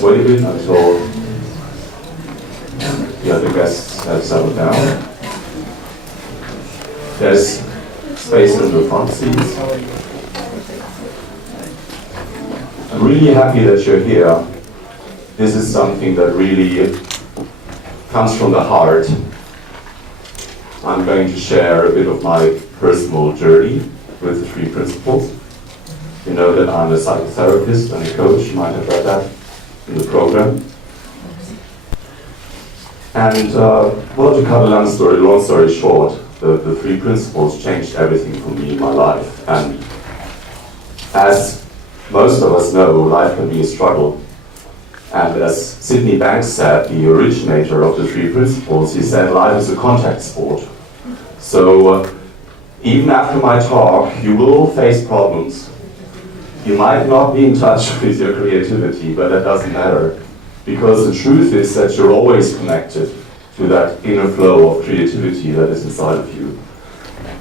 let's wait a bit until the other guests have settled down. There's space in the front seats. I'm really happy that you're here. This is something that really comes from the heart. I'm going to share a bit of my personal journey with the 3 principles. You know that I'm a psychotherapist and a coach. You might have read that in the program. And well, to cut a long story short, the 3 principles changed everything for me in my life. And as most of us know, life can be a struggle. And as Sydney Banks said, the originator of the 3 principles, he said life is a contact sport. So even after my talk, you will face problems. You might not be in touch with your creativity, but that doesn't matter. Because the truth is that you're always connected to that inner flow of creativity that is inside of you.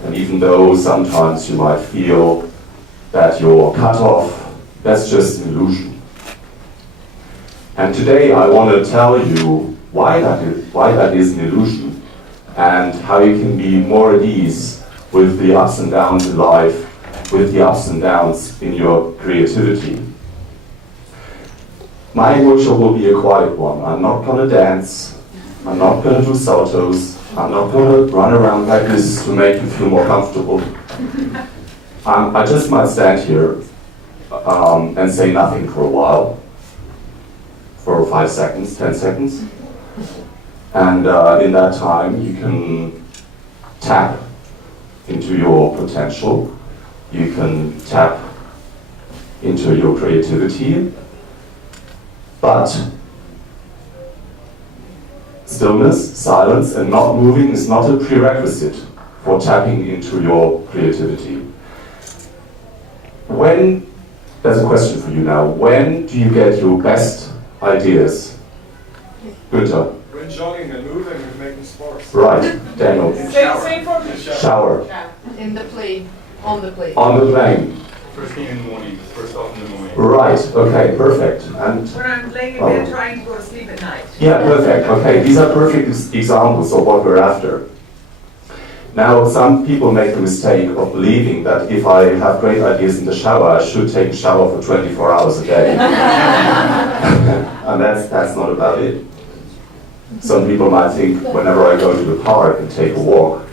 And even though sometimes you might feel that you're cut off, that's just an illusion. And today I want to tell you why that is an illusion, and how you can be more at ease with the ups and downs in life, with the ups and downs in your creativity. My workshop will be a quiet one. I'm not going to dance, I'm not going to do saltos, I'm not going to run around like this to make you feel more comfortable. I just might stand here and say nothing for a while, for 5 seconds, 10 seconds. And in that time you can tap into your potential, you can tap into your creativity, but stillness, silence, and not moving is not a prerequisite for tapping into your creativity. There's a question for you now. When do you get your best ideas? Günther. When jogging and moving and making sports. Right, Daniel. Same for me. Shower. In the plane. On the plane. On the plane. First thing in the morning, first off in the morning. Right, okay, perfect. And when I'm laying in bed trying to go to sleep at night. yeah, perfect. Okay, these are perfect examples of what we're after. Now, some people make the mistake of believing that if I have great ideas in the shower, I should take a shower for 24 hours a day. And that's not about it. Some people might think whenever I go to the park and take a walk,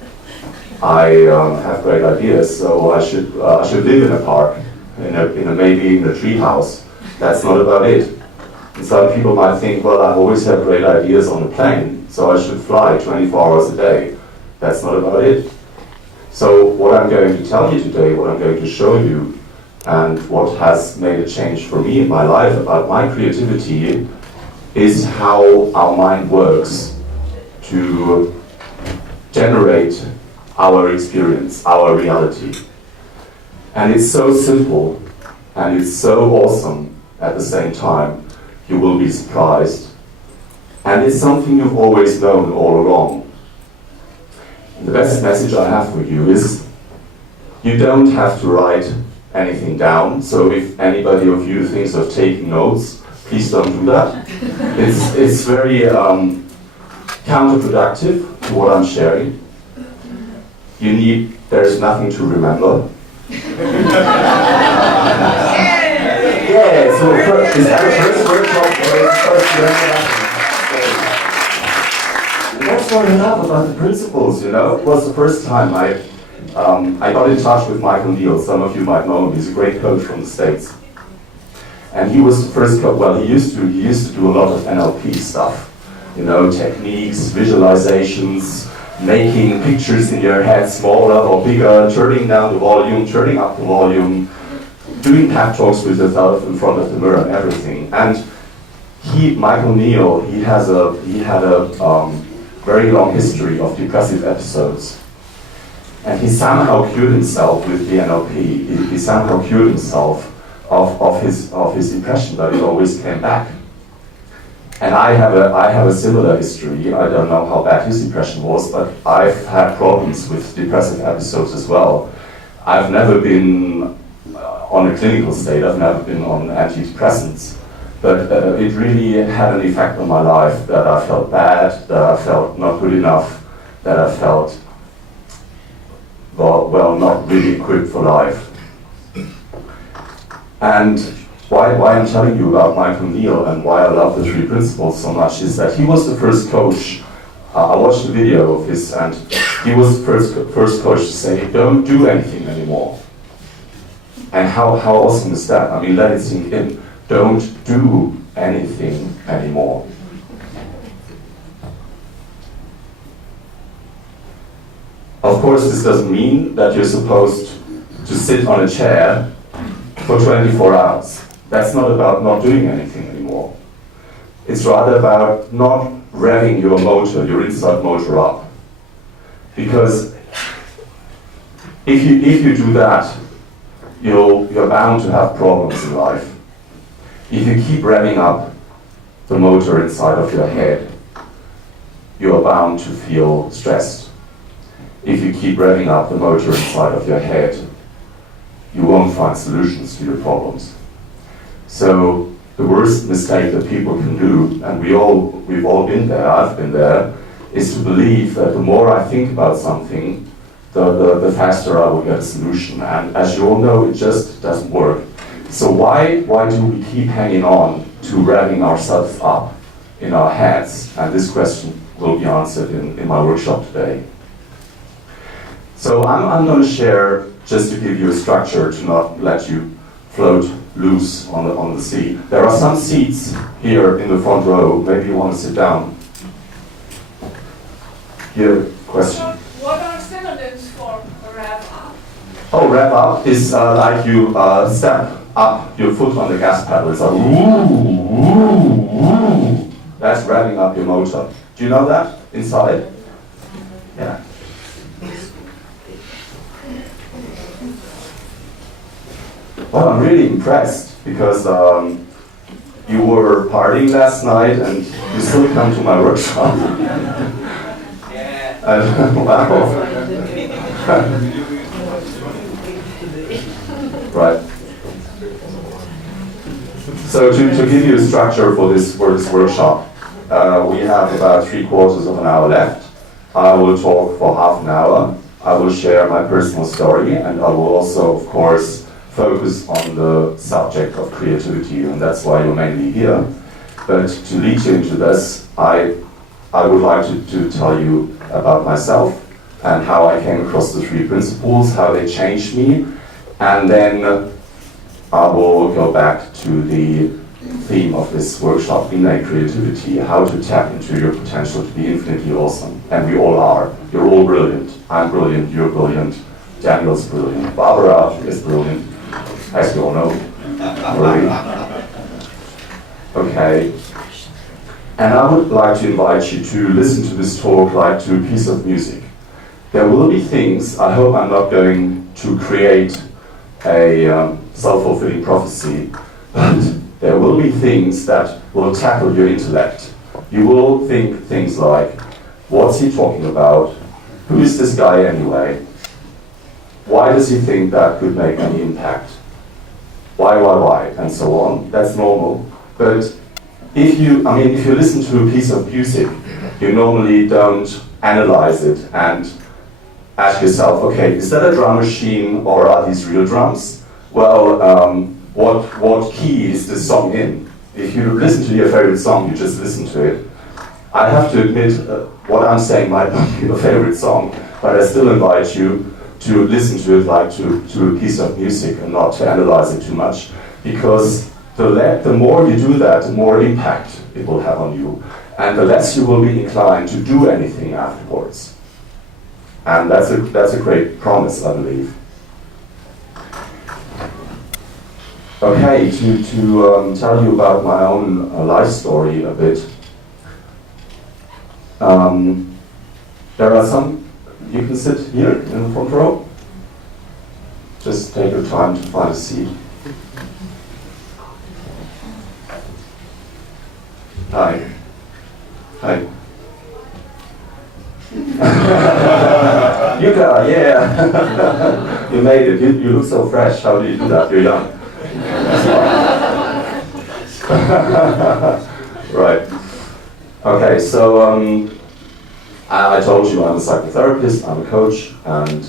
I have great ideas, so I should live in a park, maybe in a tree house. That's not about it. And some people might think, well, I've always had great ideas on the plane, so I should fly 24 hours a day. That's not about it. So what I'm going to tell you today, what I'm going to show you, and what has made a change for me in my life about my creativity is how our mind works to generate our experience, our reality. And it's so simple, and it's so awesome at the same time. You will be surprised. And it's something you've always known all along. The best message I have for you is you don't have to write anything down. So if anybody of you thinks of taking notes, please don't do that. It's very counterproductive to what I'm sharing. There's nothing to remember. Yeah, so is that a first workshop or first That's what I love about the principles, you know. It was the first time I got in touch with Michael Neal. Some of you might know him. He's a great coach from the States. And he was the first coach. Well, he used to do a lot of NLP stuff, you know, techniques, visualizations, making pictures in your head smaller or bigger, turning down the volume, turning up the volume, doing pep talks with yourself in front of the mirror and everything. And Michael Neal, he had a very long history of depressive episodes. And he somehow cured himself with the NLP. He somehow cured himself of his depression, but it always came back. And I have a similar history. I don't know how bad his depression was, but I've had problems with depressive episodes as well. I've never been on a clinical state. I've never been on antidepressants. But it really had an effect on my life, that I felt bad, that I felt not good enough, that I felt, well, not really equipped for life. And why I'm telling you about Michael Neal and why I love the 3 principles so much is that he was the first coach. I watched a video of his, and he was the first coach to say, don't do anything anymore. And how awesome is that? I mean, let it sink in. Don't do anything anymore. Of course, this doesn't mean that you're supposed to sit on a chair for 24 hours. That's not about not doing anything anymore. It's rather about not revving your motor, your inside motor up. Because if you do that, you're bound to have problems in life. If you keep revving up the motor inside of your head, you are bound to feel stressed. If you keep revving up the motor inside of your head, you won't find solutions to your problems. So the worst mistake that people can do, and we've all been there, I've been there, is to believe that the more I think about something, the faster I will get a solution. And as you all know, it just doesn't work. So why do we keep hanging on to revving ourselves up in our heads? And this question will be answered in my workshop today. So I'm going to share, just to give you a structure, to not let you float loose on the seat. There are some seats here in the front row. Maybe you want to sit down. Here, question. What are synonyms for rev up? Oh, rev up is like you step up your foot on the gas pedal. It's like woo, woo, woo. That's revving up your motor. Do you know that inside? Yeah. Well, I'm really impressed because you were partying last night and you still come to my workshop. Wow. Right. So to give you a structure for this workshop, we have about 3/4 of an hour left. I will talk for half an hour. I will share my personal story, and I will also, of course, focus on the subject of creativity, and that's why you're mainly here. But to lead you into this, I would like to tell you about myself and how I came across the 3 principles, how they changed me, and then I will go back to the theme of this workshop, innate creativity, how to tap into your potential to be infinitely awesome. And we all are. You're all brilliant. I'm brilliant, you're brilliant, Daniel's brilliant, Barbara is brilliant, as you all know. Really. Okay. And I would like to invite you to listen to this talk like to a piece of music. There will be things, I hope I'm not going to create a self-fulfilling prophecy, but there will be things that will tackle your intellect. You will think things like, what's he talking about? Who is this guy anyway? Why does he think that could make any impact? Why, and so on. That's normal. But if you listen to a piece of music, you normally don't analyze it and ask yourself, okay, is that a drum machine or are these real drums? Well, what key is this song in? If you listen to your favorite song, you just listen to it. I have to admit, what I'm saying might not be your favorite song, but I still invite you to listen to it like to a piece of music and not to analyze it too much, because the more you do that, the more impact it will have on you, and the less you will be inclined to do anything afterwards. And that's a great promise, I believe. Okay, to tell you about my own life story a bit. There are some. You can sit here in the front row. Just take your time to find a seat. Hi. Hi. Yuka, yeah. You made it. You look so fresh. How do you do that? You're young. Right. Okay, so I told you I'm a psychotherapist, I'm a coach, and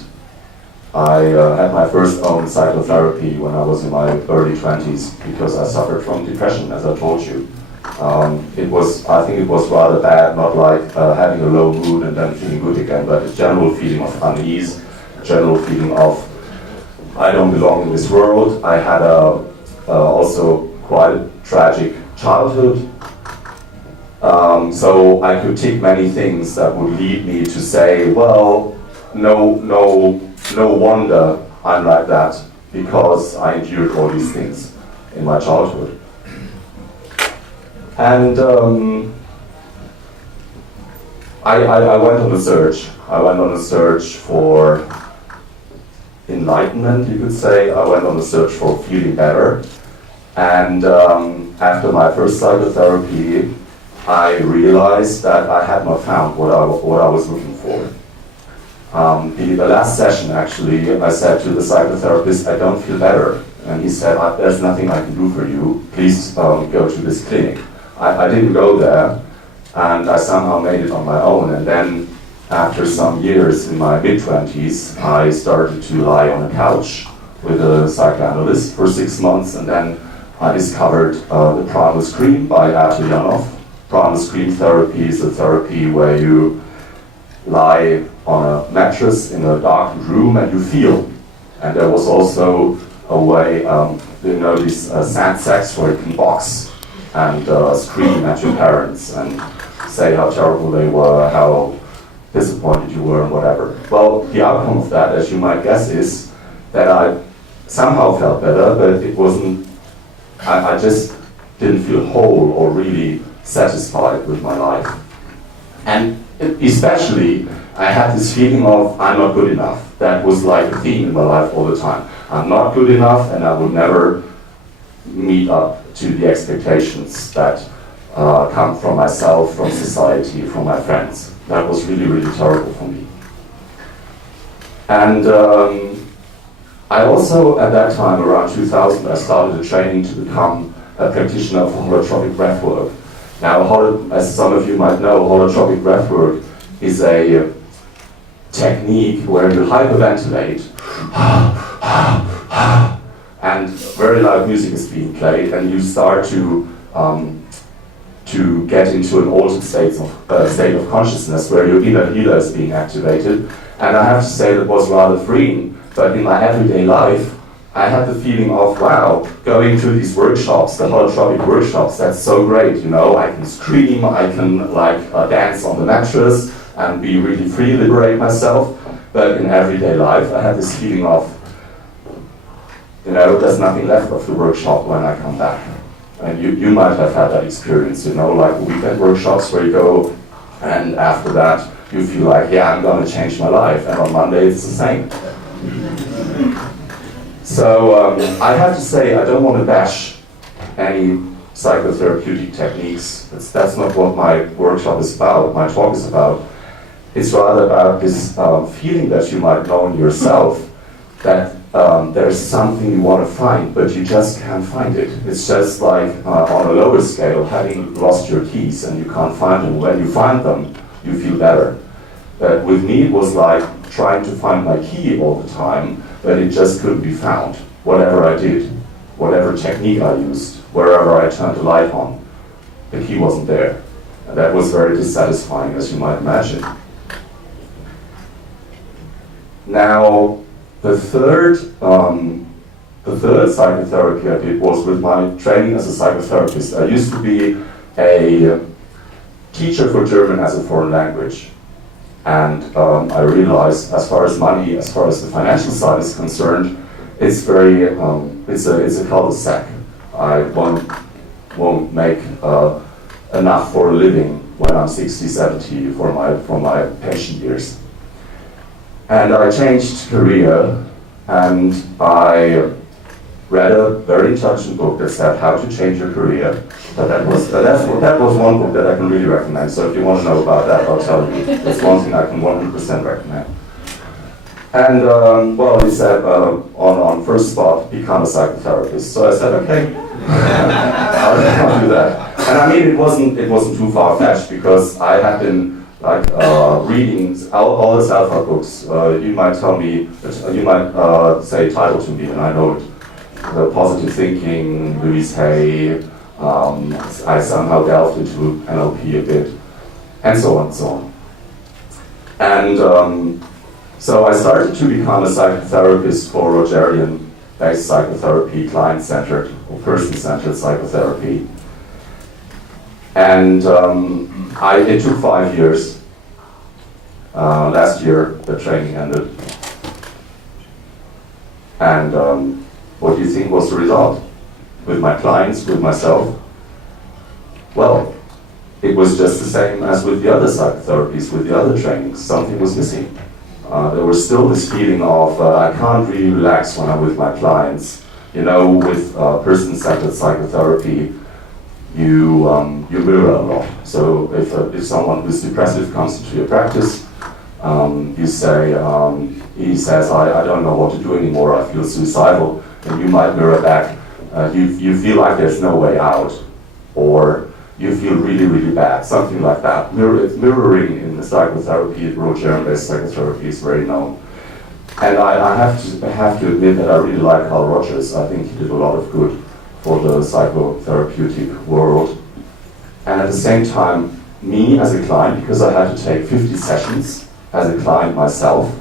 I had my first own psychotherapy when I was in my early 20s because I suffered from depression, as I told you. I think it was rather bad, not like having a low mood and then feeling good again, but a general feeling of unease, a general feeling of I don't belong in this world. I had also quite a tragic childhood. So I could tick many things that would lead me to say, well, no wonder I'm like that because I endured all these things in my childhood. And I went on a search. I went on a search for enlightenment, you could say. I went on a search for feeling better. And after my first psychotherapy, I realized that I had not found what I was looking for. The last session, actually, I said to the psychotherapist, I don't feel better. And he said, there's nothing I can do for you. Please go to this clinic. I didn't go there, and I somehow made it on my own. And then, after some years in my mid-20s, I started to lie on a couch with a psychoanalyst for 6 months, and then I discovered the primal scream by Atulyanov. Primal scream therapy is a therapy where you lie on a mattress in a dark room and you feel. And there was also a way, these sad sex where you can box and scream at your parents and say how terrible they were, how disappointed you were, and whatever. Well, the outcome of that, as you might guess, is that I somehow felt better, but it wasn't, I just didn't feel whole or really satisfied with my life. And especially, I had this feeling of I'm not good enough. That was like a theme in my life all the time. I'm not good enough, and I will never meet up to the expectations that come from myself, from society, from my friends. That was really, really terrible for me. And I also, at that time, around 2000, I started a training to become a practitioner of holotropic breathwork. Now, as some of you might know, holotropic breathwork is a technique where you hyperventilate and very loud music is being played, and you start to get into an altered state of consciousness where your inner healer is being activated. And I have to say that was rather freeing, but in my everyday life, I had the feeling of, wow, going to these workshops, the holotropic workshops, that's so great, I can scream, I can dance on the mattress and be really free, liberate myself. But in everyday life, I had this feeling of, there's nothing left of the workshop when I come back. And you might have had that experience, like weekend workshops where you go and after that you feel like, yeah, I'm gonna change my life, and on Monday it's the same. So I have to say, I don't want to bash any psychotherapeutic techniques. That's not what my workshop is about, my talk is about. It's rather about this feeling that you might know in yourself that there's something you want to find, but you just can't find it. It's just like on a lower scale, having lost your keys and you can't find them. When you find them, you feel better. But with me, it was like trying to find my key all the time, but it just couldn't be found. Whatever I did, whatever technique I used, wherever I turned the light on, the key wasn't there. And that was very dissatisfying, as you might imagine. Now, the third psychotherapy I did was with my training as a psychotherapist. I used to be a teacher for German as a foreign language. And I realized, as far as money, as far as the financial side is concerned, it's very, it's a cul-de-sac. I won't make enough for a living when I'm 60, 70 for my pension years. And I changed career, and I read a very intelligent book that said how to change your career. But that was one book that I can really recommend. So if you want to know about that, I'll tell you. That's one thing I can 100% recommend. And he said on first spot, become a psychotherapist. So I said, okay, How did I do that? And I mean, it wasn't too far-fetched, because I had been like reading all the self-help books. You might tell me, you might say title to me, and I know it. The Positive Thinking, Louise Hay. I somehow delved into NLP a bit, and so on and so on. And so I started to become a psychotherapist for Rogerian-based psychotherapy, client-centered or person-centered psychotherapy. And it took 5 years. Last year, the training ended. And what do you think was the result? With my clients, with myself? Well, it was just the same as with the other psychotherapies, with the other trainings. Something was missing. There was still this feeling of I can't really relax when I'm with my clients. You know, with person-centered psychotherapy, you mirror a lot. So if someone who's depressive comes into your practice, you say, he says, I don't know what to do anymore, I feel suicidal, and you might mirror back, you feel like there's no way out, or you feel really, really bad, something like that. Mirroring in the psychotherapy, Rogerian-based psychotherapy is very known. And I have to admit that I really like Carl Rogers. I think he did a lot of good for the psychotherapeutic world. And at the same time, me as a client, because I had to take 50 sessions as a client myself,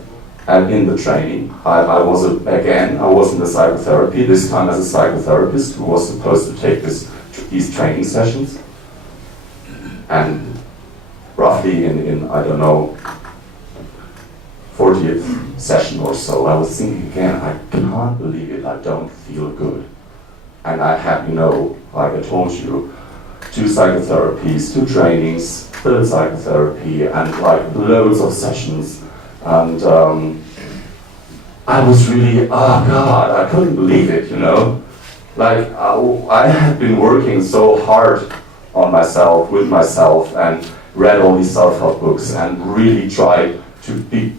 and in the training, I was in the psychotherapy, this time as a psychotherapist who was supposed to take these training sessions. And roughly in I don't know, 40th session or so, I was thinking again, I can't believe it, I don't feel good. And I had, like I told you, 2 psychotherapies, 2 trainings, 3rd psychotherapy, and like loads of sessions. And I was really, oh God, I couldn't believe it, Like, I had been working so hard on myself, with myself, and read all these self-help books, and really tried to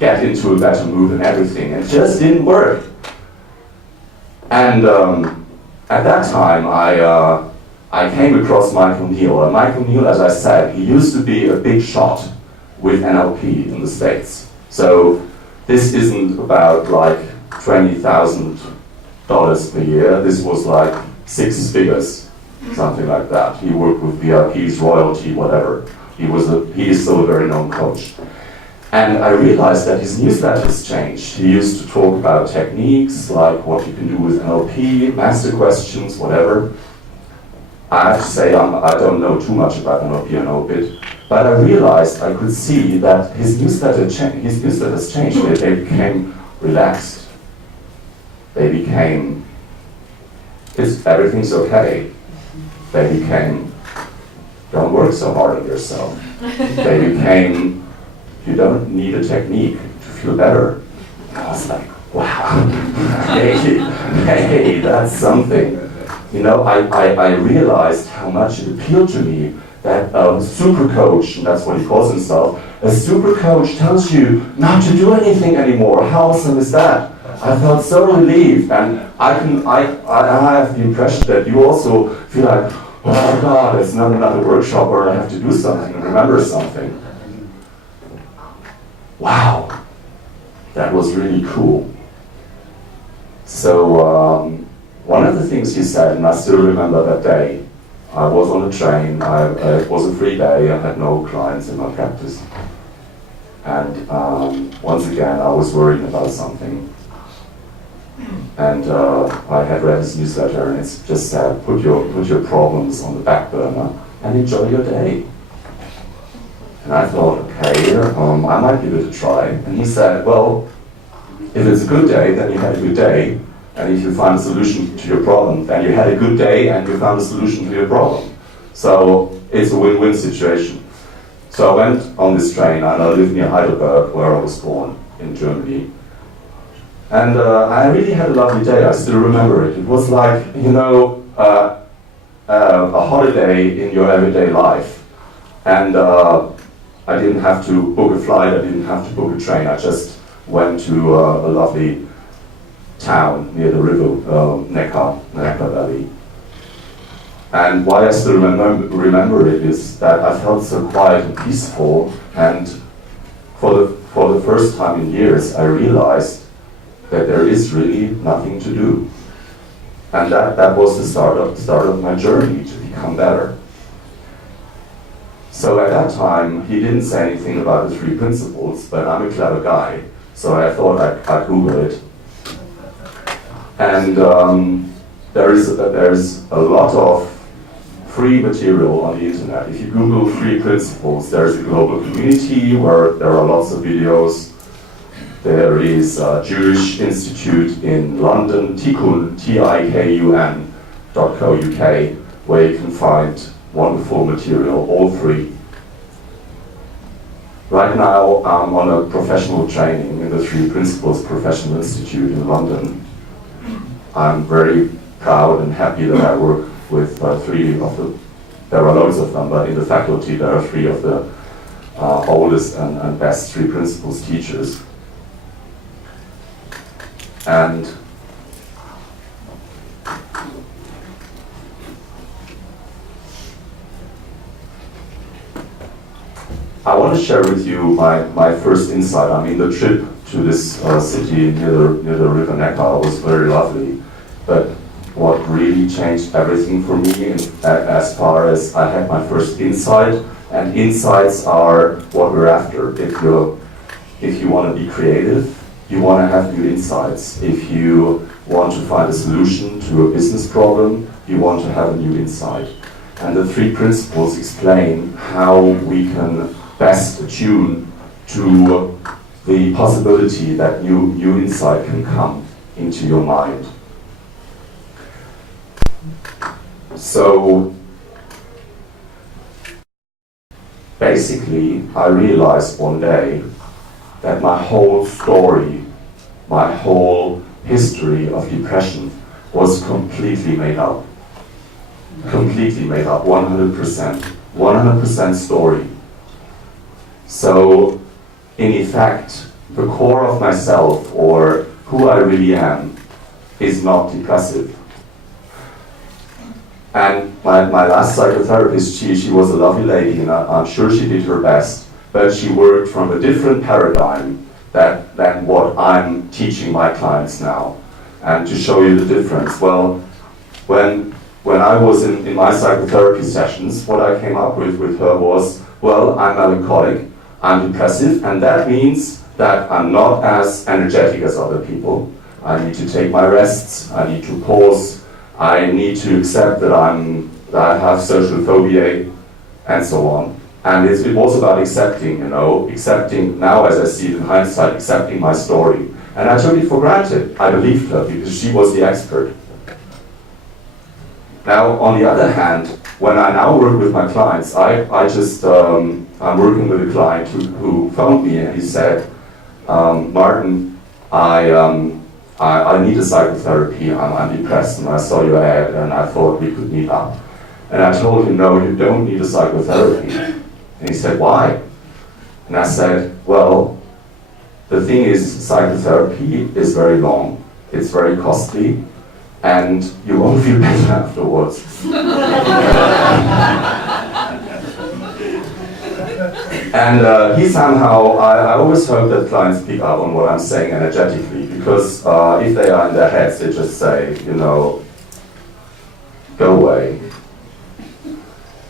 get into a better mood and everything, and it just didn't work. And at that time, I came across Michael Neal. And Michael Neal, as I said, he used to be a big shot with NLP in the States. So this isn't about like $20,000 per year. This was like 6 figures, something like that. He worked with VIPs, royalty, whatever. He is still a very known coach. And I realized that his newsletters changed. He used to talk about techniques, like what you can do with NLP, master questions, whatever. I have to say I don't know too much about NLP, I know a bit. But I realized, I could see that his newsletters changed. They became relaxed. They became, everything's okay. They became, don't work so hard on yourself. They became, you don't need a technique to feel better. And I was like, wow, hey, that's something. I realized how much it appealed to me that a super coach, and that's what he calls himself, a super coach tells you not to do anything anymore. How awesome is that? I felt so relieved, and I have the impression that you also feel like, oh God, it's not another workshop where I have to do something and remember something. Wow, that was really cool. So one of the things he said, and I still remember that day, I was on a train, it was a free day, I had no clients in my practice. And once again, I was worrying about something. And I had read his newsletter, and it just said, put your problems on the back burner and enjoy your day. And I thought, okay, I might give it a try. And he said, well, if it's a good day, then you had a good day. And if you find a solution to your problem, then you had a good day and you found a solution to your problem. So it's a win-win situation. So I went on this train, and I live near Heidelberg, where I was born, in Germany. And I really had a lovely day. I still remember it. It was like, a holiday in your everyday life. And I didn't have to book a flight, I didn't have to book a train. I just went to a lovely town near the river, Neckar Valley. And why I still remember it is that I felt so quiet and peaceful, and for the first time in years I realized that there is really nothing to do. And that was the start of my journey to become better. So at that time, he didn't say anything about the 3 principles, but I'm a clever guy, so I thought I'd Google it. And there's a lot of free material on the internet. If you Google 3 principles, there's a global community where there are lots of videos. There is a Jewish Institute in London, Tikkun, TIKUN.co.uk, where you can find wonderful material, all free. Right now, I'm on a professional training in the 3 Principles Professional Institute in London. I'm very proud and happy that I work with 3 of the, there are loads of them, but in the faculty there are 3 of the oldest and best 3 Principles teachers. And I want to share with you my first insight. I mean, the trip to this city near the river Neckar was very lovely, but what really changed everything for me as far as I had my first insight, and insights are what we're after. If you want to be creative, you want to have new insights. If you want to find a solution to a business problem, you want to have a new insight. And the 3 principles explain how we can best attune to the possibility that new insight can come into your mind. So basically, I realized one day that my whole story, my whole history of depression was completely made up. Completely made up, 100%. 100% story. So, in effect, the core of myself, or who I really am, is not depressive. And my last psychotherapist, she was a lovely lady, and I'm sure she did her best, but she worked from a different paradigm than what I'm teaching my clients now. And to show you the difference, well, when I was in my psychotherapy sessions, what I came up with her was, well, I'm melancholic, I'm depressive, and that means that I'm not as energetic as other people. I need to take my rests, I need to pause, I need to accept that I have social phobia, and so on. And it was about accepting, accepting now as I see it in hindsight, accepting my story. And I took it for granted. I believed her because she was the expert. Now, on the other hand, when I now work with my clients, I'm working with a client who phoned me and he said, Martin, I need a psychotherapy, I'm depressed, and I saw your ad and I thought we could meet up. And I told him, no, you don't need a psychotherapy. And he said, why? And I said, well, the thing is, psychotherapy is very long, it's very costly, and you won't feel better afterwards. And he somehow, I always hope that clients pick up on what I'm saying energetically, because if they are in their heads, they just say, go away.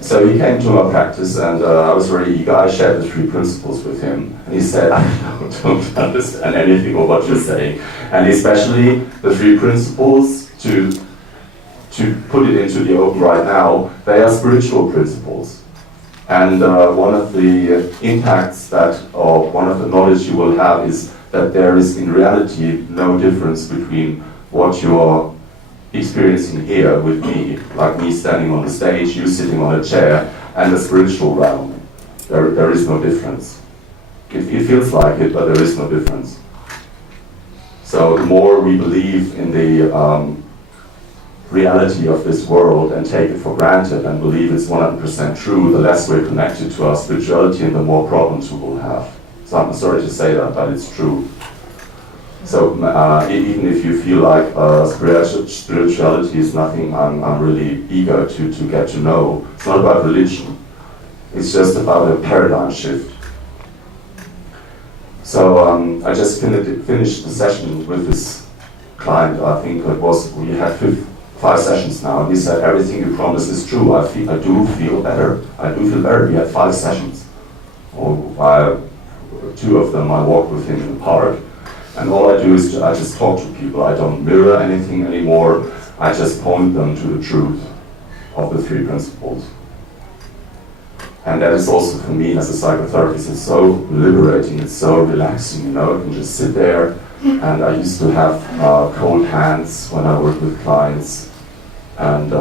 So he came to my practice, and I was very eager. I shared the 3 principles with him, and he said, I don't understand anything of what you're saying. And especially the 3 principles, to put it into the open right now, they are spiritual principles. And one of the impacts or one of the knowledge you will have is that there is in reality no difference between what you're experiencing here with me, like me standing on the stage, you sitting on a chair, and the spiritual realm. There is no difference. It feels like it, but there is no difference. So the more we believe in the reality of this world and take it for granted and believe it's 100% true, the less we're connected to our spirituality and the more problems we will have. So I'm sorry to say that, but it's true. So even if you feel like spirituality is nothing I'm really eager to get to know, it's not about religion. It's just about a paradigm shift. So I just finished the session with this client. I think we had 5 sessions now, and he said everything you promised is true. I do feel better. I do feel better. We had 5 sessions. 2 of them I walked with him in the park. And all I do is I just talk to people. I don't mirror anything anymore. I just point them to the truth of the 3 principles. And that is also for me as a psychotherapist, it's so liberating, it's so relaxing, you know, I can just sit there. And I used to have cold hands when I work with clients. And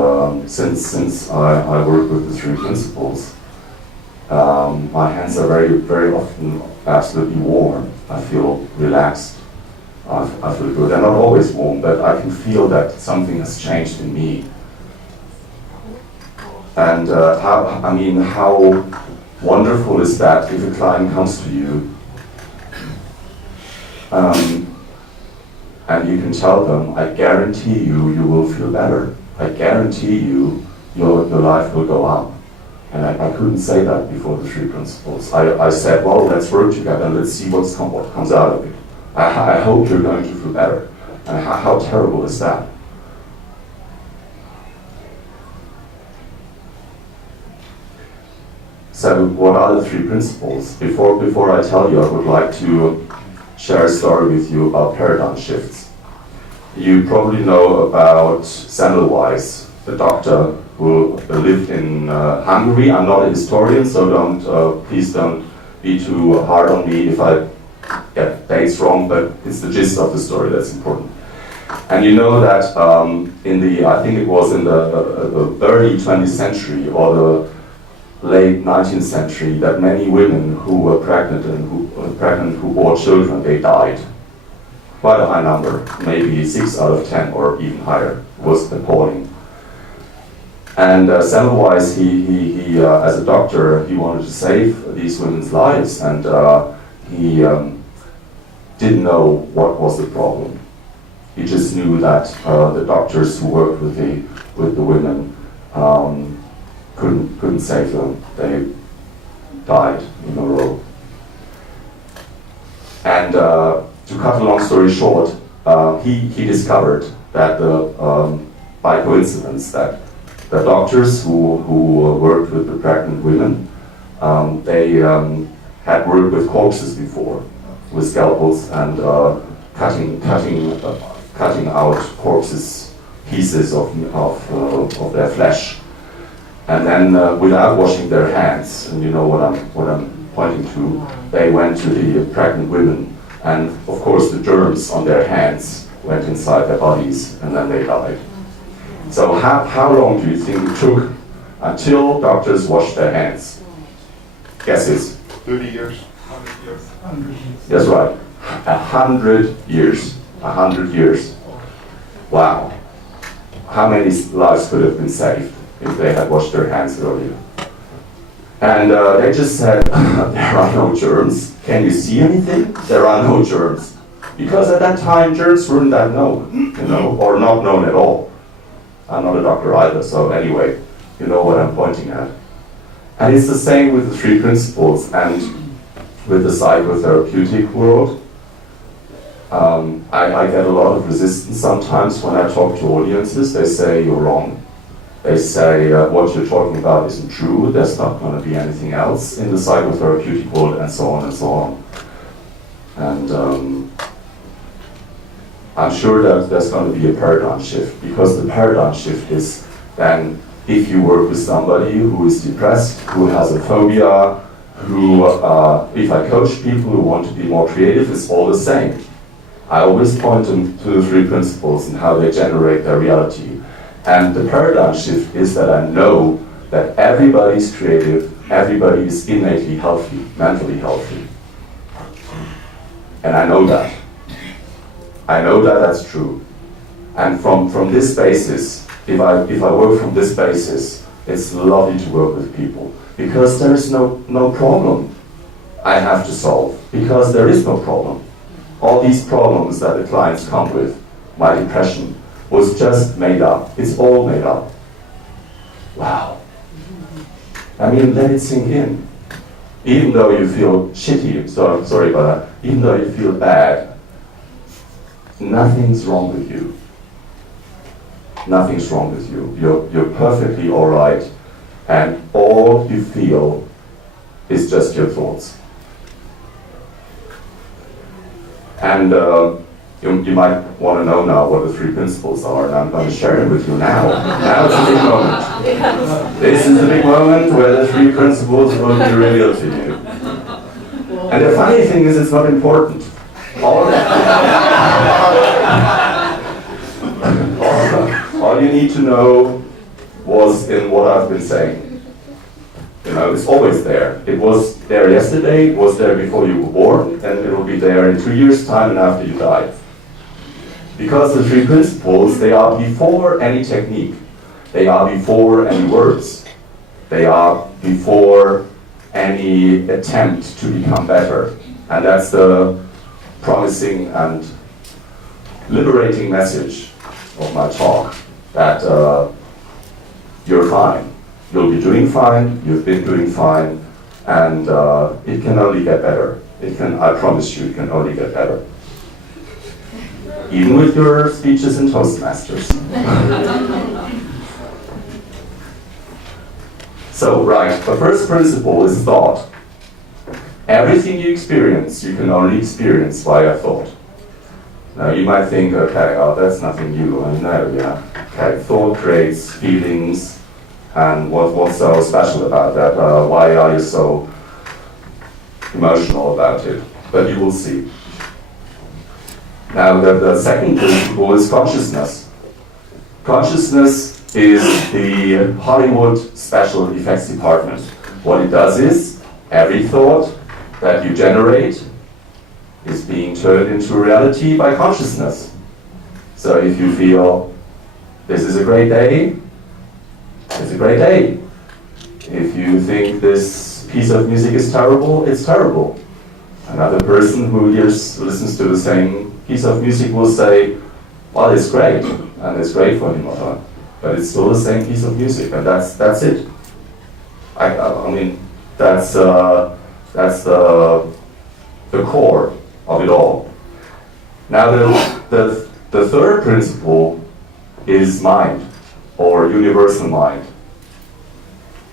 since I work with the 3 principles, my hands are very, very often absolutely warm. I feel relaxed. I feel good. They're not always warm, but I can feel that something has changed in me. And how wonderful is that if a client comes to you and you can tell them, I guarantee you will feel better. I guarantee you your life will go up. And I couldn't say that before the 3 principles. I said, well, let's work together and let's see what comes out of it. I hope you're going to feel better. And how terrible is that? So what are the 3 principles? Before I tell you, I would like to share a story with you about paradigm shifts. You probably know about Semmelweis, the doctor who lived in Hungary. I'm not a historian, so please don't be too hard on me if I get dates wrong, but it's the gist of the story that's important. And you know that I think it was in the early 20th century or the late 19th century, that many women who were pregnant and who bore children, they died. Quite a high number, maybe 6 out of 10 or even higher. It was appalling. And Semmelweis, he as a doctor, he wanted to save these women's lives, and he didn't know what was the problem. He just knew that the doctors who worked with the women couldn't save them. They died in a row. And to cut a long story short, he discovered that by coincidence that the doctors who worked with the pregnant women, they had worked with corpses before, with scalpels and cutting out corpses, pieces of their flesh, and then without washing their hands. And you know what I'm pointing to. They went to the pregnant women, and of course the germs on their hands went inside their bodies, and then they died. So how long do you think it took until doctors washed their hands? Guesses? 30 years. 100 years. That's right. 100 years. 100 years. Wow. How many lives could have been saved if they had washed their hands earlier? And they just said, there are no germs. Can you see anything? There are no germs. Because at that time, germs weren't that known, you know, or not known at all. I'm not a doctor either, so anyway, you know what I'm pointing at. And it's the same with the 3 principles and with the psychotherapeutic world. I get a lot of resistance sometimes when I talk to audiences. They say you're wrong. They say what you're talking about isn't true. There's not going to be anything else in the psychotherapeutic world, and so on and so on. And I'm sure that there's going to be a paradigm shift, because the paradigm shift is then if you work with somebody who is depressed, who has a phobia, who, if I coach people who want to be more creative, it's all the same. I always point them to the 3 principles and how they generate their reality. And the paradigm shift is that I know that everybody's creative, everybody is innately healthy, mentally healthy. And I know that. I know that that's true. And from this basis, if I work from this basis, it's lovely to work with people, because there is no problem I have to solve, because there is no problem. all these problems that the clients come with, my depression, was just made up. It's all made up. Wow. I mean, let it sink in. Even though you feel shitty, so sorry about that, even though you feel bad, nothing's wrong with you. Nothing's wrong with you. You're perfectly all right, and all you feel is just your thoughts. And you might want to know now what the 3 principles are, and I'm going to share them with you now. Now it's a big moment. This is the big moment where the 3 principles will be revealed to you. And the funny thing is, it's not important. All you need to know was in what I've been saying. You know, it's always there. It was there yesterday, it was there before you were born, and it will be there in 2 years' time and after you die. Because the 3 principles, they are before any technique. They are before any words. They are before any attempt to become better. And that's the promising and liberating message of my talk, that you're fine. You'll be doing fine, you've been doing fine, and it can only get better. I promise you, it can only get better. Even with your speeches and Toastmasters. So, right, the first principle is thought. Everything you experience, you can only experience via thought. Now you might think, okay, oh, that's nothing new. I know, yeah. Okay, thought creates feelings, and what's so special about that? Why are you so emotional about it? But you will see. Now the second principle is consciousness. Consciousness is the Hollywood special effects department. What it does is, every thought that you generate is being turned into reality by consciousness. So if you feel, this is a great day, it's a great day. If you think this piece of music is terrible, it's terrible. Another person who listens to the same piece of music will say, well, it's great, and it's great for him or her, but it's still the same piece of music, and that's it. I mean, that's the core of it all. Now the third principle is mind, or universal mind.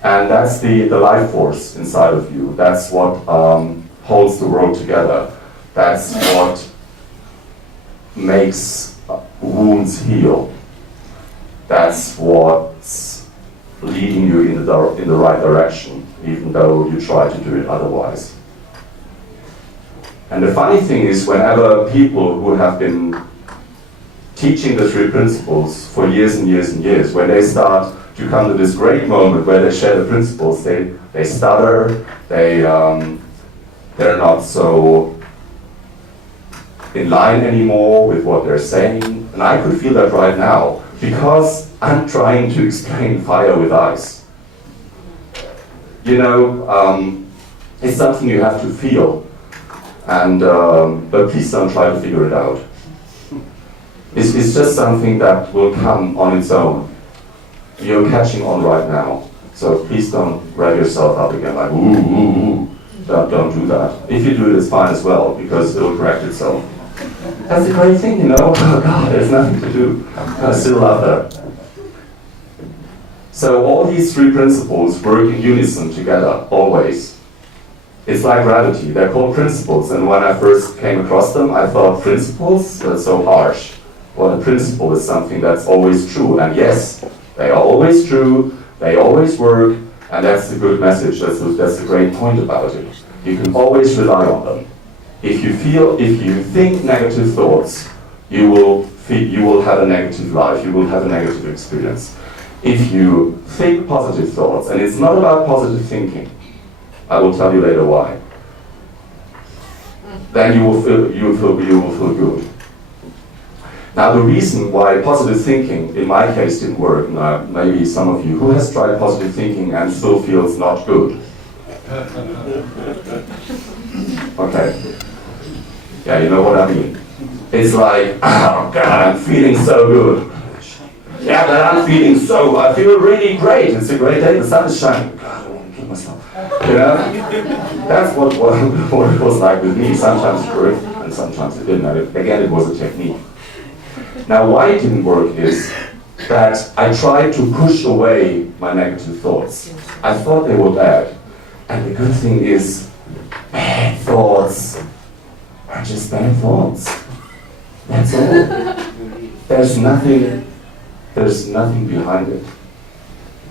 And that's the life force inside of you. That's what holds the world together. That's what makes wounds heal. That's what's leading you in the right direction, even though you try to do it otherwise. And the funny thing is, whenever people who have been teaching the 3 principles for years and years and years, when they start to come to this great moment where they share the principles, they stutter, they're not so in line anymore with what they're saying. And I could feel that right now, because I'm trying to explain fire with ice. You know, it's something you have to feel. And but please don't try to figure it out. It's just something that will come on its own. You're catching on right now, so please don't grab yourself up again like, ooh, ooh, ooh. Don't do that. If you do it, it's fine as well, because it'll correct itself. That's the great thing, you know? Oh God, there's nothing to do. I still love that. So all these 3 principles work in unison together, always. It's like gravity. They're called principles, and when I first came across them, I thought, principles? That's so harsh. Well, a principle is something that's always true, and yes, they are always true, they always work, and that's the good message, that's the great point about it. You can always rely on them. If you think negative thoughts, you will have a negative life, you will have a negative experience. If you think positive thoughts, and it's not about positive thinking, I will tell you later why, then you will feel good. Now the reason why positive thinking, in my case, didn't work, maybe some of you, who has tried positive thinking and still feels not good? Okay. Yeah, you know what I mean? It's like, oh God, I'm feeling so good. Yeah, but I feel really great. It's a great day, the sun is shining. God, I want to kill myself. You know? That's what it was like with me. Sometimes it worked and sometimes it didn't. And again, it was a technique. Now, why it didn't work is that I tried to push away my negative thoughts. I thought they were bad. And the good thing is, bad thoughts are just bad thoughts. That's all. There's nothing behind it.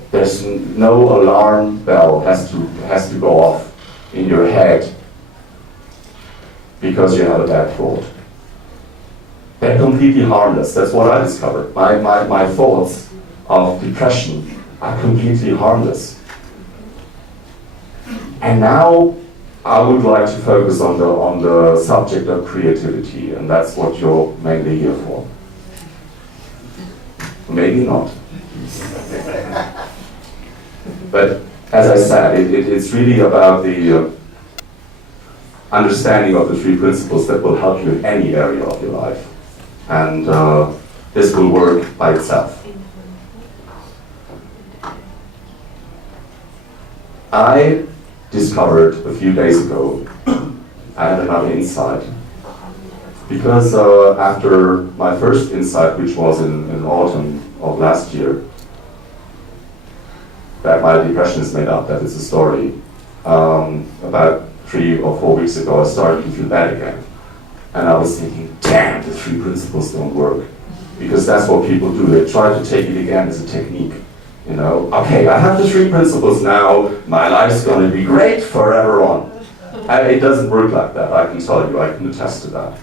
There's no alarm bell has to go off in your head because you have a bad thought. They're completely harmless. That's what I discovered. My thoughts of depression are completely harmless. And now I would like to focus on the subject of creativity, and that's what you're mainly here for. Maybe not. But as I said, it's really about the understanding of the 3 principles that will help you in any area of your life. And this will work by itself. I discovered a few days ago, I had another insight. Because after my first insight, which was in autumn of last year, that my depression is made up, that is a story, about 3 or 4 weeks ago, I started to feel bad again. And I was thinking, damn, the 3 principles don't work. Because that's what people do. They try to take it again as a technique. You know, okay, I have the 3 principles now, my life's going to be great forever on. It doesn't work like that, I can tell you, I can attest to that.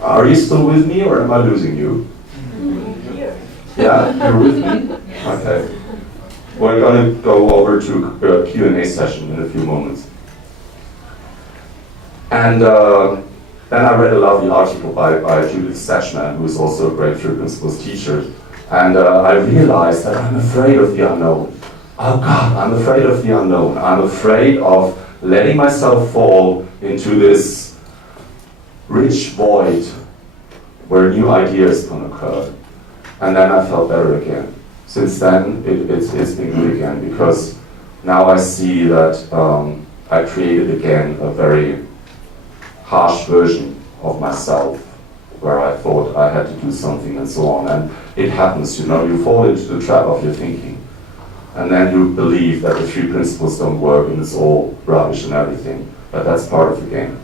Are you still with me, or am I losing you? Yeah, you're with me? Okay. We're going to go over to a Q&A session in a few moments. And then I read a lovely article by Judith Satchman, who is also a great 3 principles teacher. And I realized that I'm afraid of the unknown. Oh God, I'm afraid of the unknown. I'm afraid of letting myself fall into this rich void where new ideas can occur. And then I felt better again. Since then, it's been good again, because now I see that I created again a very harsh version of myself, where I thought I had to do something and so on. And it happens, you know, you fall into the trap of your thinking. And then you believe that the 3 principles don't work and it's all rubbish and everything. But that's part of the game.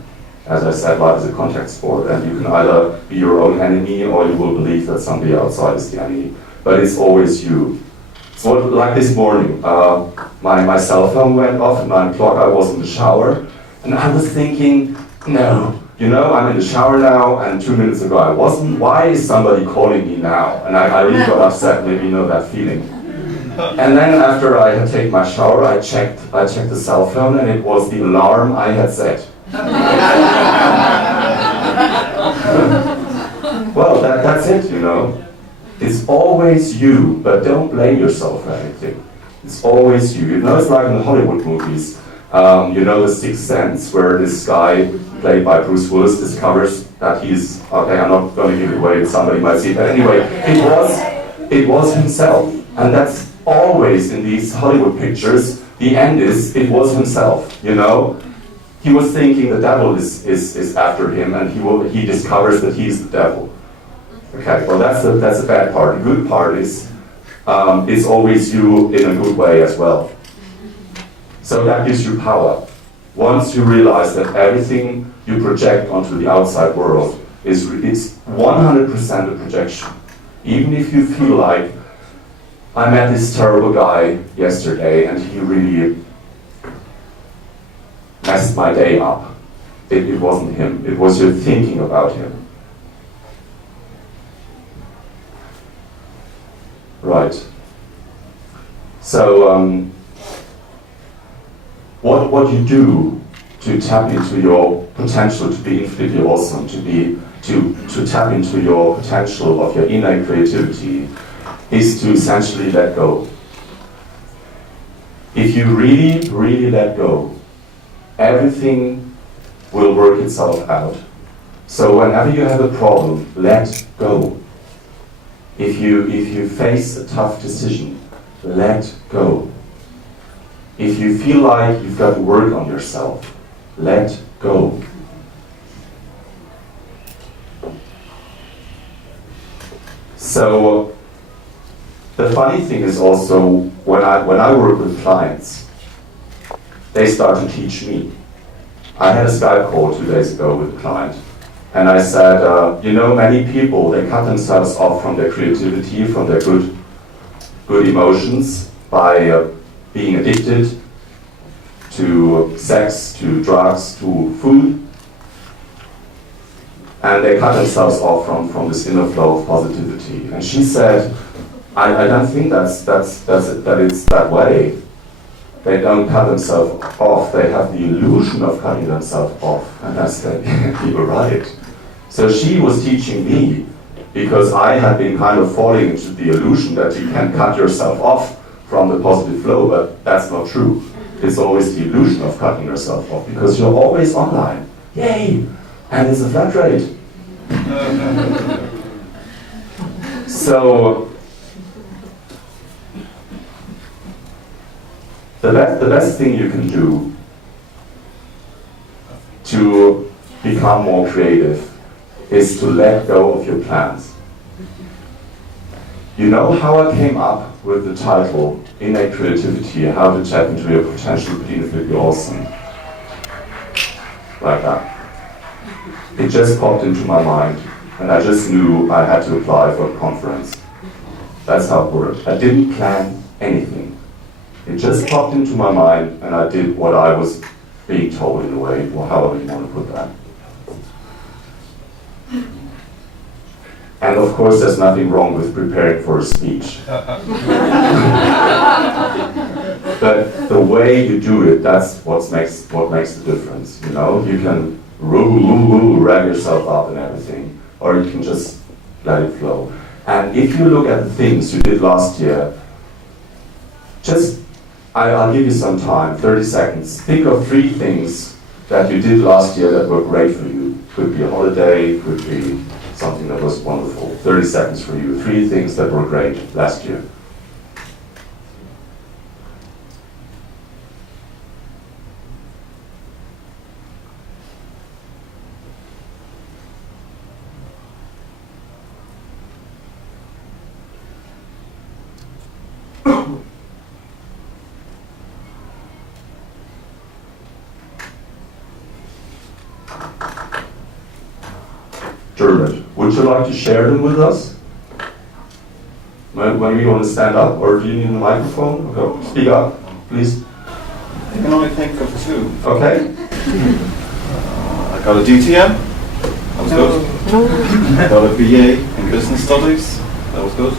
As I said, life is a contact sport, and you can either be your own enemy or you will believe that somebody outside is the enemy. But it's always you. So like this morning, my cell phone went off at 9 o'clock, I was in the shower, and I was thinking, no, you know, I'm in the shower now, and 2 minutes ago I wasn't. Why is somebody calling me now? And I really got upset, maybe you know that feeling. And then after I had taken my shower, I checked the cell phone, and it was the alarm I had set. Well, that's it, you know. It's always you, but don't blame yourself for anything. It's always you. You know, it's like in the Hollywood movies. You know, The Sixth Sense, where this guy, played by Bruce Willis, discovers that he's, okay, I'm not going to give it away, somebody might see it, but anyway, it was himself. And that's always in these Hollywood pictures, the end is, it was himself, you know? He was thinking the devil is after him, and he discovers that he's the devil. Okay, well that's the bad part. The good part is, it's always you in a good way as well. So that gives you power. Once you realize that everything you project onto the outside world it's 100% a projection. Even if you feel like, I met this terrible guy yesterday and he really messed my day up. It wasn't him, it was your thinking about him. Right. So, what you do to tap into your potential to be infinitely awesome, to tap into your potential of your innate creativity, is to essentially let go. If you really, really let go, everything will work itself out. So whenever you have a problem, let go. If you face a tough decision, let go. If you feel like you've got to work on yourself, let go. So the funny thing is also, when I work with clients, they start to teach me. I had a Skype call 2 days ago with a client, and I said, you know, many people, they cut themselves off from their creativity, from their good emotions by being addicted to sex, to drugs, to food. And they cut themselves off from this inner flow of positivity. And she said, I don't think that it's that way. They don't cut themselves off, they have the illusion of cutting themselves off. And I said, you're right. So she was teaching me, because I had been kind of falling into the illusion that you can cut yourself off from the positive flow, but that's not true. It's always the illusion of cutting yourself off, because you're always online. Yay! And it's a flat rate. So, the best thing you can do to become more creative is to let go of your plans. You know how I came up with the title, Innate Creativity, How to Tap into Your Potential, but Infinitely Awesome? Like that. It just popped into my mind, and I just knew I had to apply for a conference. That's how it worked. I didn't plan anything. It just popped into my mind, and I did what I was being told in a way, or however you want to put that. And of course, there's nothing wrong with preparing for a speech. But the way you do it, that's what makes the difference. You know, you can rag yourself up and everything, or you can just let it flow. And if you look at the things you did last year, I'll give you some time, 30 seconds. Think of 3 things that you did last year that were great for you. Could be a holiday, could be something that was wonderful. 30 seconds for you. 3 things that were great last year. German. Would you like to share them with us? When we want to stand up, or do you need a microphone? Okay, speak up, please. I can only think of 2. Okay. I got a DTM, that was good. I got a BA in Business Studies, that was good.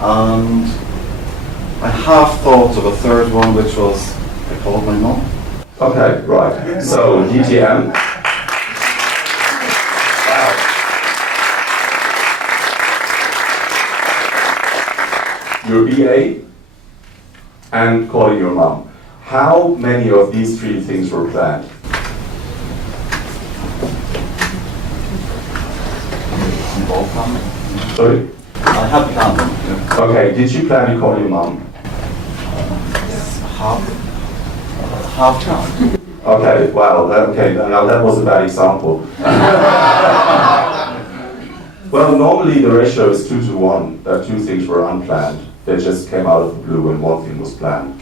And I half thought of a 3rd one, which was, I called my mom. Okay, right. So, DTM. Your BA, and calling your mom. How many of these 3 things were planned? Sorry? I had planned them, yeah. Okay, did you plan to call your mom? Half time. Okay, wow, now that was a bad example. Well, normally the ratio is 2 to 1, that 2 things were unplanned. They just came out of the blue and 1 thing was planned.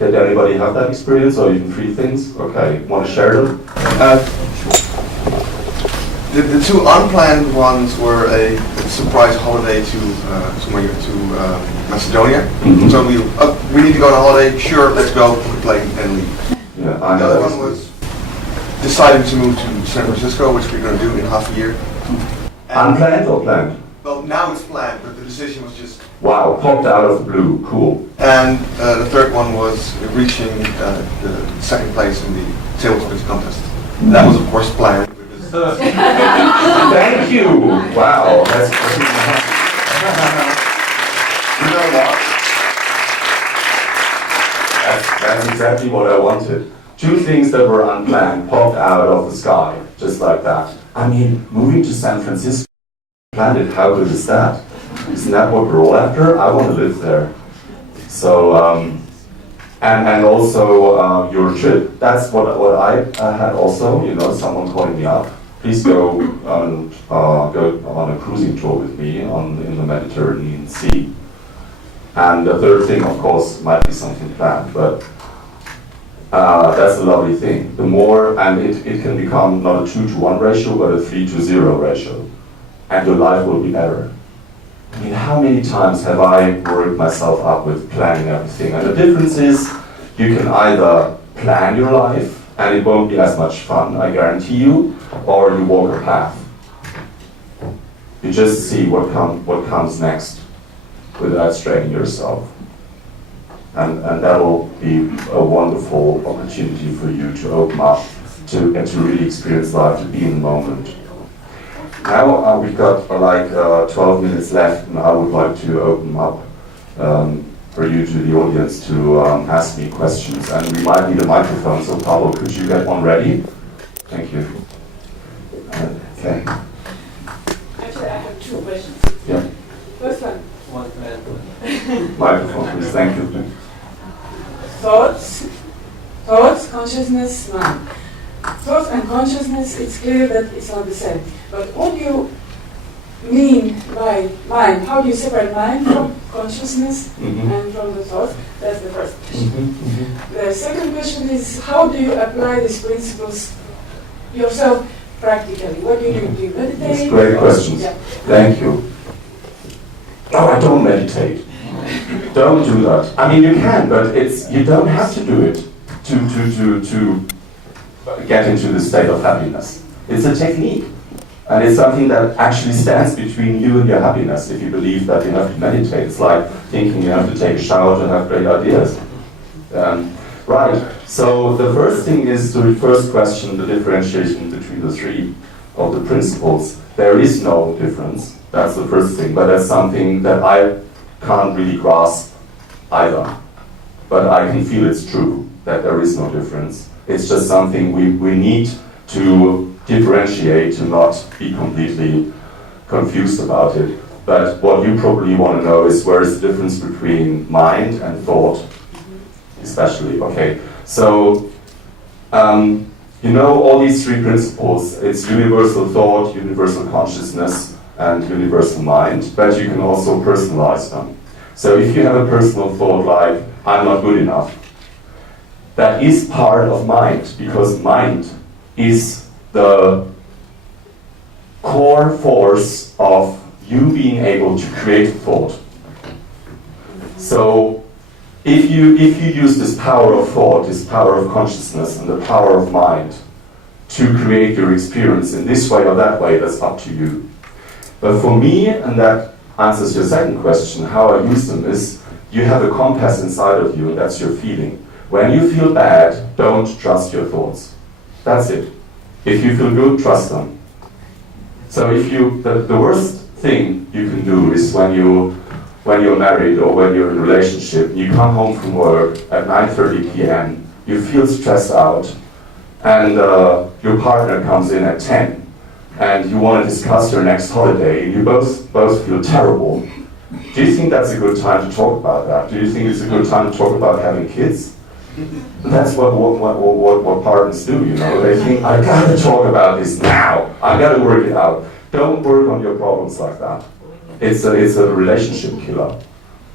Did anybody have that experience, or even 3 things? Okay, want to share them? The 2 unplanned ones were a surprise holiday to Macedonia. Mm-hmm. So we need to go on a holiday. Sure, let's go. Put the plane and leave. Yeah, The other one was deciding to move to San Francisco, which we're going to do in half a year. Unplanned or planned? Well, now it's planned, but the decision was just. Wow, popped out of the blue, cool. And the 3rd one was reaching the 2nd place in the table tennis contest. That was, of course, planned. Thank you! Wow, that's you know what? That's exactly what I wanted. Two things that were unplanned popped out of the sky, just like that. I mean, moving to San Francisco, planned it, how good is that? Isn't that what we're all after? I want to live there. So, and also your trip, that's what I had also, you know, someone calling me up. Please go on a cruising tour with me in the Mediterranean Sea. And the third thing, of course, might be something planned, but that's a lovely thing. The more, and it can become not a 2-to-1 ratio, but a 3-to-0 ratio. And your life will be better. I mean, how many times have I worked myself up with planning everything? And the difference is, you can either plan your life, and it won't be as much fun, I guarantee you, or you walk a path. You just see what comes next without straining yourself. And that will be a wonderful opportunity for you to open up, and to really experience life, to be in the moment. Now we've got like 12 minutes left, and I would like to open up for you to the audience to ask me questions. And we might need a microphone, so Pablo, could you get one ready? Thank you. Okay. Actually, I have two questions. Yeah. First one, Microphone, please. Thank you. thoughts, consciousness, mind. Thoughts and consciousness, it's clear that it's not the same. But what do you mean by mind? How do you separate mind from consciousness and from the thoughts? That's the first question. The second question is, how do you apply these principles yourself practically? What do you do? Do you meditate? That's great questions. Yeah. Thank you. No, I don't meditate. Don't do that. I mean, you can, but you don't have to do it to get into the state of happiness. It's a technique. And it's something that actually stands between you and your happiness. If you believe that you have to meditate, it's like thinking you have to take a shower to have great ideas. Right, so the first thing is the first question, the differentiation between the three of the principles. There is no difference, that's the first thing, but that's something that I can't really grasp either. But I can feel it's true, that there is no difference. It's just something we need to differentiate, to not be completely confused about it. But what you probably want to know is, where is the difference between mind and thought, especially. Okay, so you know all these three principles. It's universal thought, universal consciousness, and universal mind, but you can also personalize them. So if you have a personal thought like, I'm not good enough, that is part of mind, because mind is the core force of you being able to create thought. So if you use this power of thought, this power of consciousness, and the power of mind to create your experience in this way or that way, that's up to you. But for me, and that answers your second question, how I use them is, you have a compass inside of you, and that's your feeling. When you feel bad, don't trust your thoughts. That's it. If you feel good, trust them. So if the worst thing you can do is when you're married or when you're in a relationship, you come home from work at 9:30 p.m., you feel stressed out, and your partner comes in at 10, and you want to discuss your next holiday, and you both feel terrible. Do you think that's a good time to talk about that? Do you think it's a good time to talk about having kids? That's what partners do, you know. They think, I gotta talk about this now. I gotta work it out. Don't work on your problems like that. It's a relationship killer.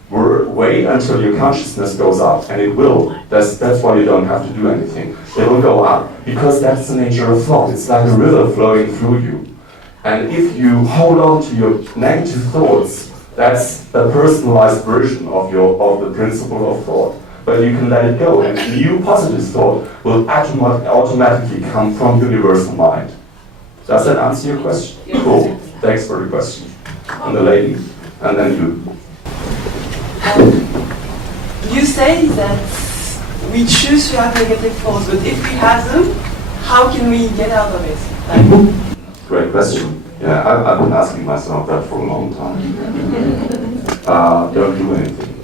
Wait until your consciousness goes up, and it will. That's why you don't have to do anything. It will go up, because that's the nature of thought. It's like a river flowing through you. And if you hold on to your negative thoughts, that's a personalized version of the principle of thought. But you can let it go, and new positive thought will automatically come from universal mind. Does that answer your question? Yes. Cool. Thanks for the question. And the lady, and then you. You say that we choose to have negative thoughts, but if we have them, how can we get out of it? Great question. Yeah, I've been asking myself that for a long time. Don't do anything.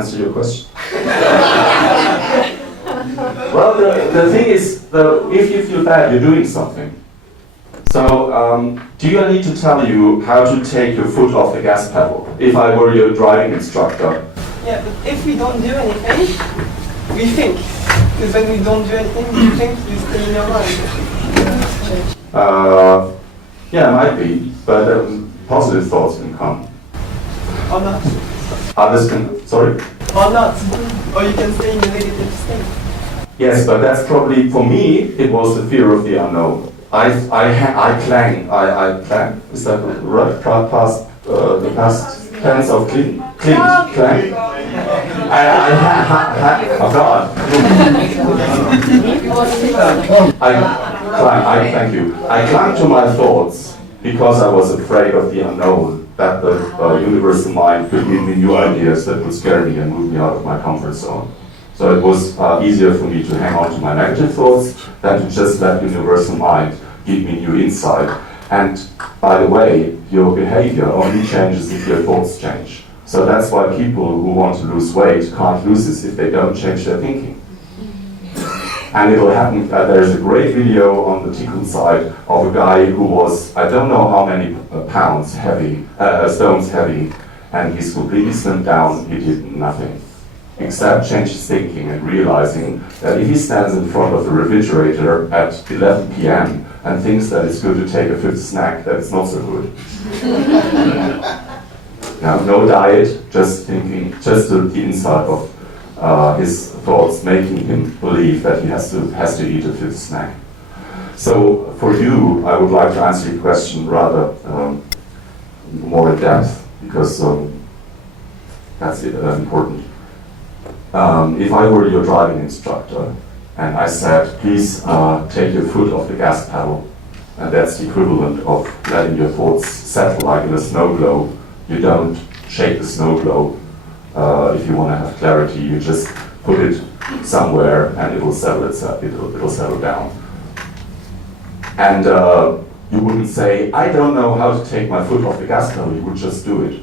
answer your question? Well, the thing is, if you feel bad, you're doing something. So, do you need to tell you how to take your foot off the gas pedal? If I were your driving instructor. Yeah, but if we don't do anything, we think. Because when we don't do anything, you think you stay in your mind. Yeah, it might be, but positive thoughts can come. Or not. Others can, sorry? Or not. Or you can stay in a negative state. Yes, but that's probably, for me, it was the fear of the unknown. I clang, is that right? Past, the past tense of cling, clang. Oh God. Thank you. I clung to my thoughts because I was afraid of the unknown, that the universal mind could give me new ideas that would scare me and move me out of my comfort zone. So it was easier for me to hang on to my negative thoughts than to just let universal mind give me new insight. And by the way, your behavior only changes if your thoughts change. So that's why people who want to lose weight can't lose this if they don't change their thinking. And it'll happen, there's a great video on the Tikkun side of a guy who was, I don't know how many pounds heavy, stones heavy, and he's completely slimmed down, he did nothing. Except change his thinking and realizing that if he stands in front of the refrigerator at 11 p.m. and thinks that it's good to take a fifth snack, that it's not so good. Now, no diet, just thinking, just the inside of his thoughts making him believe that he has to eat a fifth snack. So for you, I would like to answer your question rather more in depth, because that's important. If I were your driving instructor and I said, please take your foot off the gas pedal, and that's the equivalent of letting your thoughts settle like in a snow globe. You don't shake the snow globe. If you want to have clarity, you just put it somewhere and it will settle itself. It'll settle down. And you wouldn't say, I don't know how to take my foot off the gas pedal. You would just do it.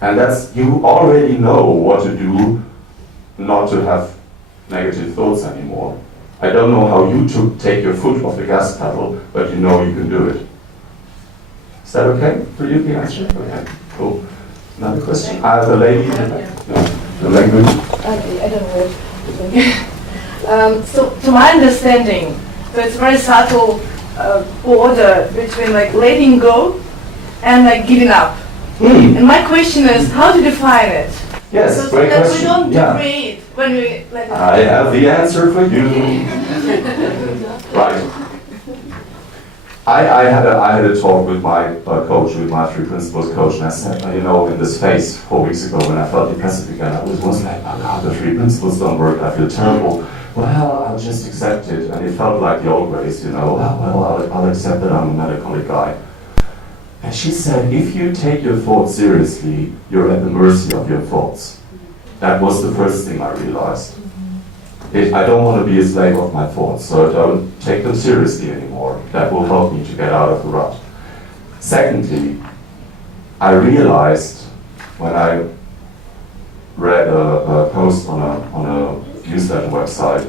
And that's, you already know what to do not to have negative thoughts anymore. I don't know how you take your foot off the gas pedal, but you know you can do it. Is that okay for you, the answer? Okay, cool. Another question? The lady? No, the language? I don't know. So, to my understanding, so it's very subtle border between like letting go and like giving up. And my question is, how to define it? Yes, so great that question. we don't Yeah. degrade when we let it go. I have the answer for you. Right. I had a talk with my coach, with my 3 principles coach, and I said, you know, in this phase 4 weeks ago when I felt depressive again, I was like, oh God, the 3 principles don't work, I feel terrible. Well, I'll just accept it. And it felt like the old ways, you know, well, I'll accept that I'm a melancholic guy. And she said, if you take your thoughts seriously, you're at the mercy of your thoughts. That was the first thing I realized. I don't want to be a slave of my thoughts, so I don't take them seriously anymore. That will help me to get out of the rut. Secondly, I realized when I read a post on a newsletter website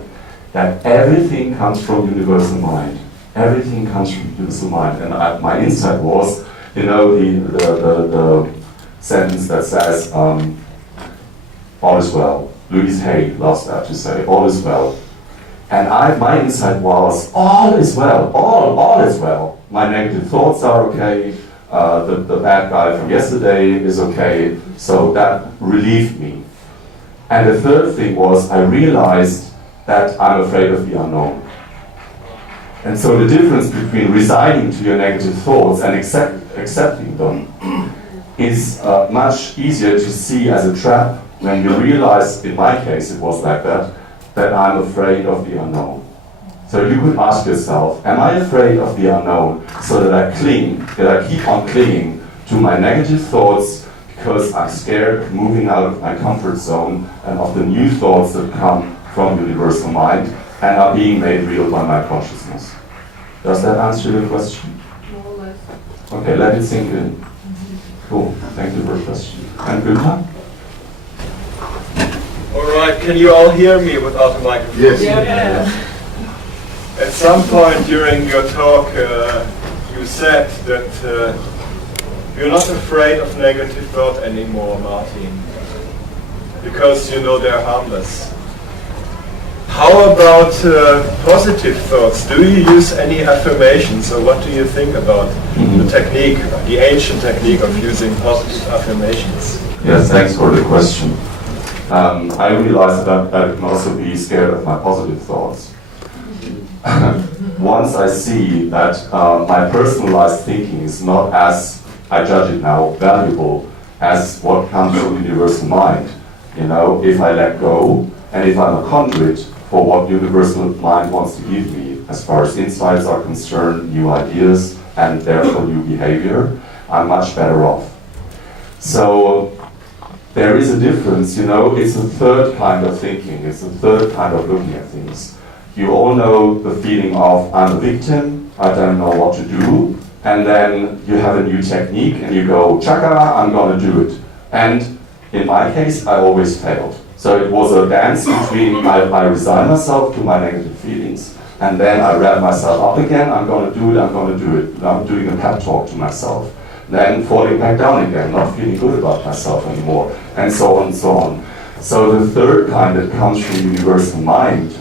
that everything comes from universal mind. Everything comes from universal mind. And my insight was, you know, the sentence that says, all is well. Louise Hay loves that to say, all is well. And my insight was, all is well, all is well. My negative thoughts are okay, the bad guy from yesterday is okay, so that relieved me. And the third thing was, I realized that I'm afraid of the unknown. And so the difference between resigning to your negative thoughts and accepting them is much easier to see as a trap when you realize, in my case it was like that I'm afraid of the unknown. So you could ask yourself, am I afraid of the unknown so that I keep on clinging to my negative thoughts because I'm scared of moving out of my comfort zone and of the new thoughts that come from universal mind and are being made real by my consciousness? Does that answer your question? More or less. Okay, let it sink in. Cool, thank you for the question. And good luck. Right, can you all hear me without a microphone? Yes. Yeah. At some point during your talk, you said that you're not afraid of negative thought anymore, Martin, because you know they're harmless. How about positive thoughts? Do you use any affirmations, or what do you think about the technique, the ancient technique of using positive affirmations? Yes, thanks for the question. I realized that I can also be scared of my positive thoughts. Once I see that my personalized thinking is not as, I judge it now, valuable as what comes from universal mind. You know, if I let go, and if I'm a conduit for what universal mind wants to give me, as far as insights are concerned, new ideas, and therefore new behavior, I'm much better off. So there is a difference, you know, it's a third kind of thinking, it's a third kind of looking at things. You all know the feeling of, I'm a victim, I don't know what to do, and then you have a new technique and you go, chaka, I'm gonna do it. And in my case, I always failed. So it was a dance between I resign myself to my negative feelings, and then I rev myself up again, I'm gonna do it, I'm gonna do it. I'm doing a pep talk to myself. Then falling back down again, not feeling good about myself anymore, and so on and so on. So the third kind that comes from universal mind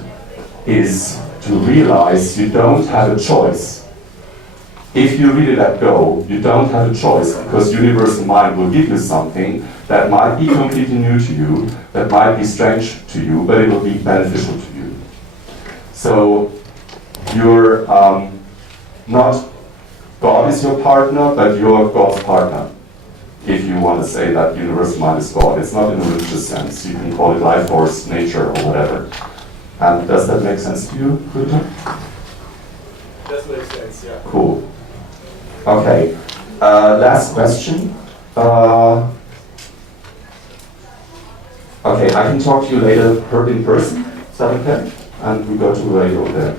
is to realize you don't have a choice. If you really let go, you don't have a choice, because universal mind will give you something that might be completely new to you, that might be strange to you, but it will be beneficial to you. So you're not God is your partner, but you're God's partner. If you want to say that universal mind is God, it's not in a religious sense. You can call it life force, nature, or whatever. And does that make sense to you, Rita? That makes sense, yeah. Cool. Okay. Last question. Okay, I can talk to you later in person. Is that okay? And we go to the radio there.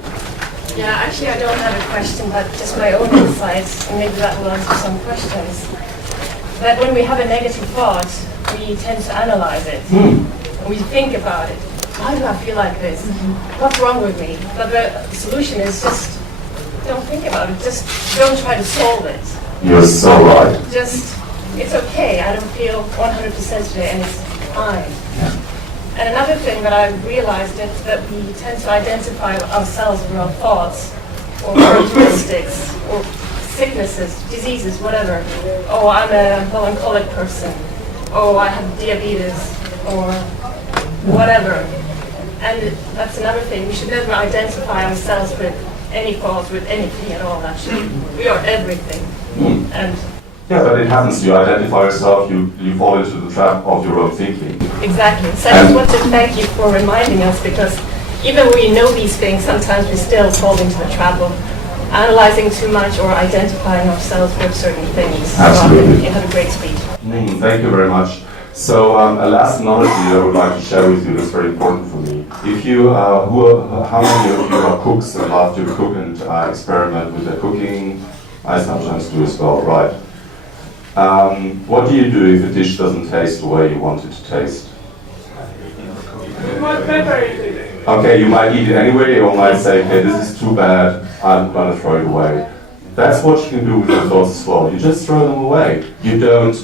Yeah, actually I don't have a question, but just my own insights, and maybe that will answer some questions. That when we have a negative thought, we tend to analyze it. And we think about it. Why do I feel like this? What's wrong with me? But the solution is just don't think about it. Just don't try to solve it. You're so right. Just, it's okay. I don't feel 100% today, and it's fine. And another thing that I realized is that we tend to identify ourselves with our thoughts or characteristics or sicknesses, diseases, whatever. Oh, I'm a melancholic person. Oh, I have diabetes or whatever. And that's another thing. We should never identify ourselves with any thoughts, with anything at all, actually. We are everything. And yeah, but it happens. You identify yourself, you fall into the trap of your own thinking. Exactly. So I just want to thank you for reminding us, because even when we know these things, sometimes we still fall into the trap of analyzing too much or identifying ourselves with certain things. Absolutely. So you had a great speech. Thank you very much. So a last knowledge I would like to share with you that's very important for me. If you, how many of you are cooks and love to cook and experiment with the cooking? I sometimes do as well, right? What do you do if a dish doesn't taste the way you want it to taste? Okay, you might eat it anyway, or might say, okay, this is too bad, I'm gonna throw it away. That's what you can do with your thoughts as well. You just throw them away. You don't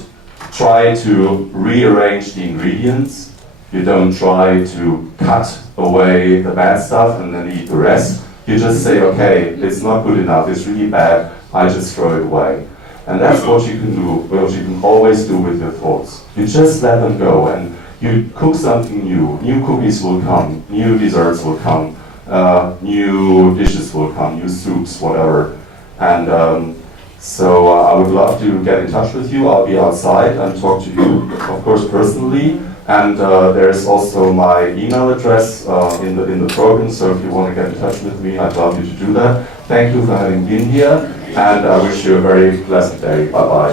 try to rearrange the ingredients. You don't try to cut away the bad stuff and then eat the rest. You just say, okay, it's not good enough, it's really bad, I just throw it away. And that's what you can do, what you can always do with your thoughts. You just let them go, and you cook something new. New cookies will come, new desserts will come, new dishes will come, new soups, whatever. And so I would love to get in touch with you. I'll be outside and talk to you, of course, personally. And there's also my email address in the program, so if you want to get in touch with me, I'd love you to do that. Thank you for having been here, and I wish you a very pleasant day. Bye-bye.